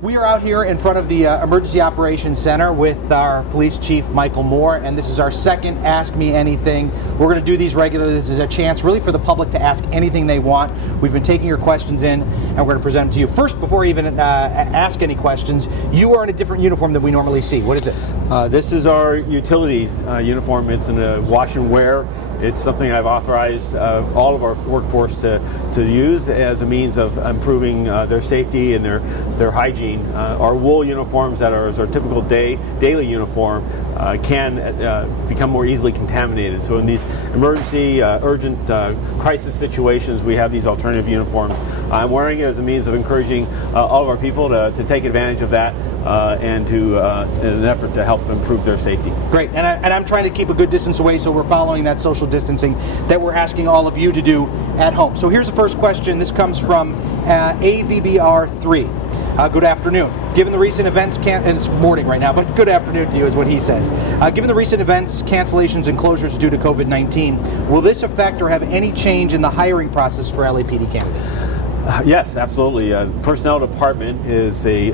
We are out here in front of the Emergency Operations Center with our Police Chief, Michael Moore, and this is our second Ask Me Anything. We're going to do these regularly. This is a chance really for the public to ask anything they want. We've been taking your questions in, and we're going to present them to you. First, before I even ask any questions, you are in a different uniform than we normally see. What is this? This is our utilities uniform. It's in a wash and wear. It's something I've authorized all of our workforce to use as a means of improving their safety and their hygiene. Our wool uniforms that are our typical daily uniform can become more easily contaminated. So in these emergency, urgent crisis situations, we have these alternative uniforms. I'm wearing it as a means of encouraging all of our people to take advantage of that and in an effort to help improve their safety. Great, and I'm trying to keep a good distance away, so we're following that social distancing that we're asking all of you to do at home. So here's the first question. This comes from AVBR3. Good afternoon. Given the recent events, and it's morning right now, but good afternoon to you is what he says. Given the recent events, cancellations, and closures due to COVID-19, will this affect or have any change in the hiring process for LAPD candidates? Yes, absolutely. The personnel department is the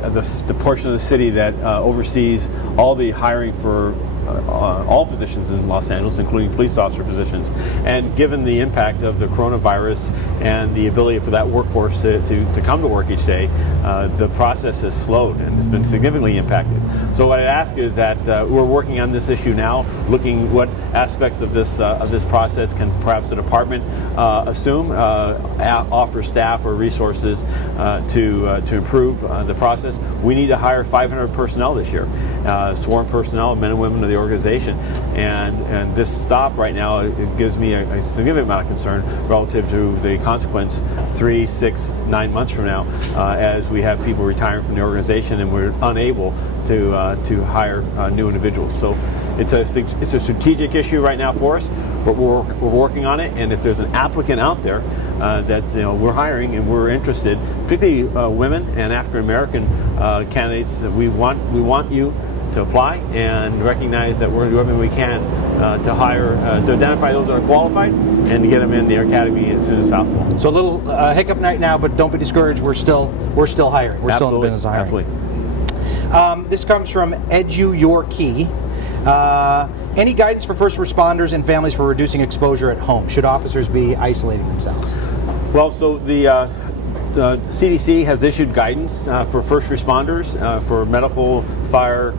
portion of the city that oversees all the hiring for all positions in Los Angeles, including police officer positions. And given the impact of the coronavirus and the ability for that workforce to come to work each day, the process has slowed and has been significantly impacted. So what I ask is that we're working on this issue now, looking what aspects of this process can perhaps the department assume, offer staff or resources to improve the process. We need to hire 500 personnel this year, sworn personnel, men and women of the organization, and this stop right now, it gives me a significant amount of concern relative to the consequence 3, 6, 9 months from now, as we have people retiring from the organization and we're unable to hire new individuals. So it's a strategic issue right now for us, but we're working on it. And if there's an applicant out there that we're hiring and we're interested, particularly women and African American candidates, we want you to apply and recognize that we're going to do everything we can to hire, to identify those that are qualified and to get them in the academy as soon as possible. So a little hiccup night now, but don't be discouraged. We're still hiring. We're still in the business of hiring. Absolutely. This comes from Edu Yorkie. Any guidance for first responders and families for reducing exposure at home? Should officers be isolating themselves? Well, so the CDC has issued guidance for first responders, for medical, fire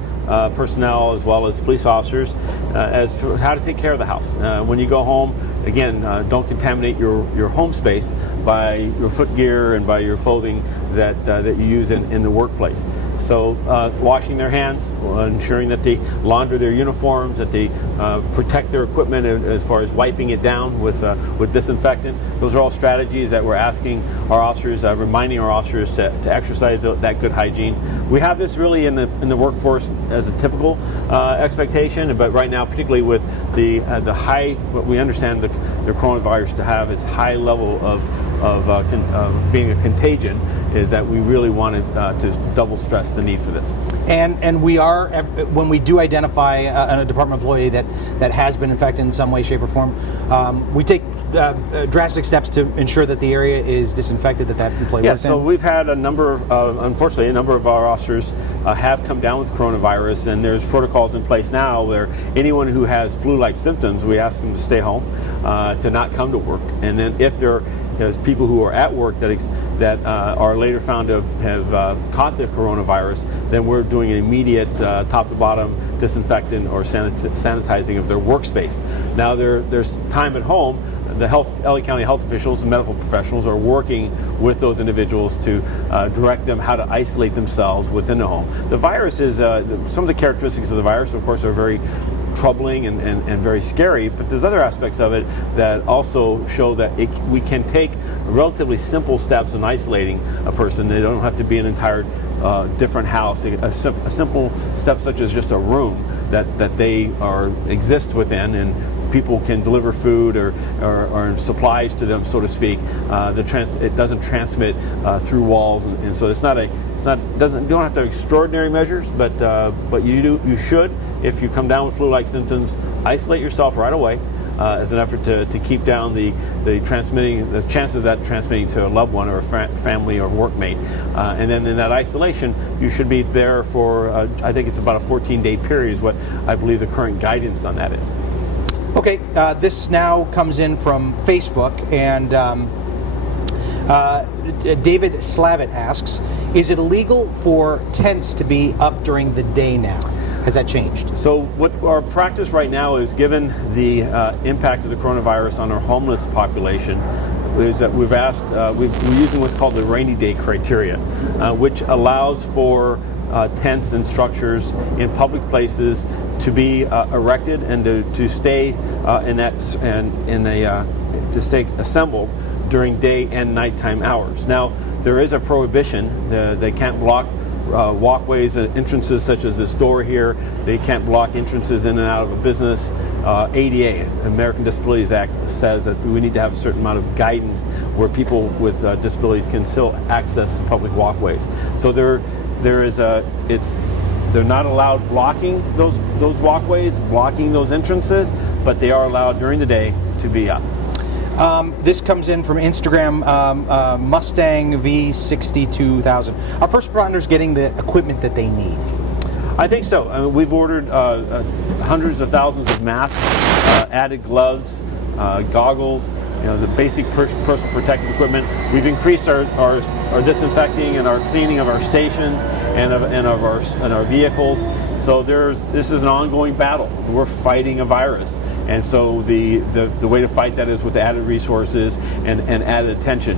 personnel, as well as police officers, as to how to take care of the house. When you go home, again, don't contaminate your home space by your footgear and by your clothing that you use in the workplace. So washing their hands, ensuring that they launder their uniforms, that they protect their equipment as far as wiping it down with disinfectant. Those are all strategies that we're asking our officers, reminding our officers to exercise that good hygiene. We have this really in the workforce as a typical expectation, but right now, particularly with the high, what we understand the coronavirus to have is high level of being a contagion, is that we really wanted to double stress the need for this. And we are, when we do identify a department employee that has been infected in some way, shape, or form, we take drastic steps to ensure that the area is disinfected, that employee works in. Yes, so we've had unfortunately, a number of our officers have come down with coronavirus, and there's protocols in place now where anyone who has flu-like symptoms, we ask them to stay home, to not come to work. And then if there's people who are at work that are later found to have caught the coronavirus, then we're doing an immediate top to bottom disinfectant or sanitizing of their workspace. Now there's time at home. The LA County health officials and medical professionals are working with those individuals to direct them how to isolate themselves within the home. The virus is, some of the characteristics of the virus, of course, are very troubling and very scary, but there's other aspects of it that also show that we can take relatively simple steps in isolating a person. They don't have to be an entire different house. A simple step such as just a room that they exist within, and people can deliver food or supplies to them, so to speak. It doesn't transmit through walls, and so you don't have to have extraordinary measures, but you should, if you come down with flu-like symptoms, isolate yourself right away. as an effort to keep down the chances of that transmitting to a loved one or a family or workmate. And then in that isolation, you should be there for, I think it's about a 14-day period is what I believe the current guidance on that is. Okay, this now comes in from Facebook, and David Slavitt asks, is it illegal for tents to be up during the day now? Has that changed? So what our practice right now is, given the impact of the coronavirus on our homeless population, is that we're using what's called the rainy day criteria, which allows for tents and structures in public places to be erected and to stay to stay assembled during day and nighttime hours. Now, there is a prohibition. They can't block walkways and entrances such as this door here. They can't block entrances in and out of a business. ADA, American Disabilities Act, says that we need to have a certain amount of guidance where people with disabilities can still access public walkways. So they're not allowed blocking those walkways, blocking those entrances, but they are allowed during the day to be up. This comes in from Instagram, Mustang V62000. Are first responders getting the equipment that they need? I think so. I mean, we've ordered hundreds of thousands of masks, added gloves, goggles, the basic personal protective equipment. We've increased our disinfecting and our cleaning of our stations and of our vehicles. So this is an ongoing battle. We're fighting a virus, and so the way to fight that is with added resources and added attention.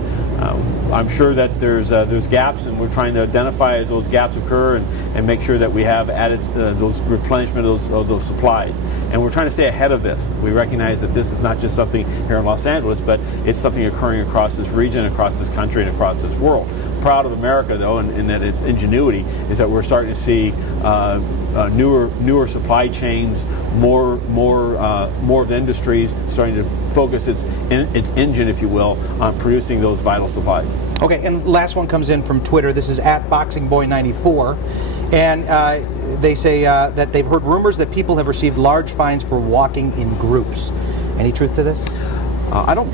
I'm sure that there's gaps, and we're trying to identify as those gaps occur and make sure that we have added those replenishment of those supplies. And we're trying to stay ahead of this. We recognize that this is not just something here in Los Angeles, but it's something occurring across this region, across this country, and across this world. Proud of America, though, in that its ingenuity is that we're starting to see newer supply chains, more of the industry starting to focus its engine, if you will, on producing those vital supplies. Okay, and last one comes in from Twitter. This is @BoxingBoy94, and they say that they've heard rumors that people have received large fines for walking in groups. Any truth to this? I don't.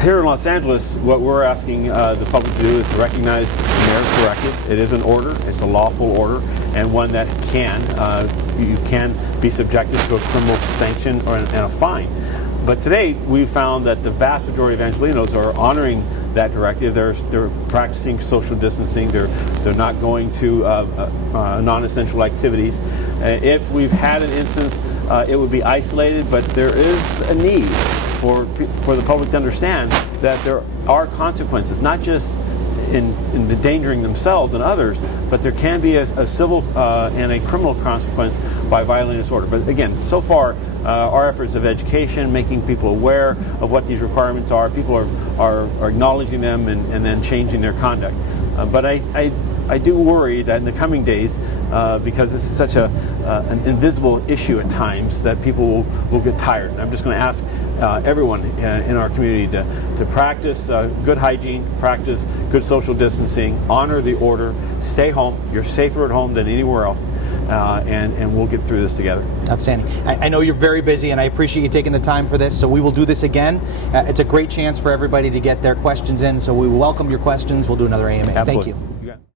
Here in Los Angeles, what we're asking the public to do is to recognize the mayor's directive. It is an order. It's a lawful order, and one that you can be subjected to a criminal sanction and a fine. But today, we've found that the vast majority of Angelenos are honoring that directive. They're practicing social distancing. They're not going to non-essential activities. If we've had an instance, it would be isolated, but there is a need for the public to understand that there are consequences, not just in endangering themselves and others, but there can be a civil and a criminal consequence by violating this order. But again, so far, our efforts of education, making people aware of what these requirements are, people are acknowledging them and then changing their conduct. But I do worry that in the coming days, because this is such an invisible issue at times, that people will get tired. And I'm just going to ask everyone in our community to practice good hygiene, practice good social distancing, honor the order, stay home. You're safer at home than anywhere else, and we'll get through this together. Outstanding. I know you're very busy, and I appreciate you taking the time for this, so we will do this again. It's a great chance for everybody to get their questions in, so we welcome your questions. We'll do another AMA. Absolutely. Thank you.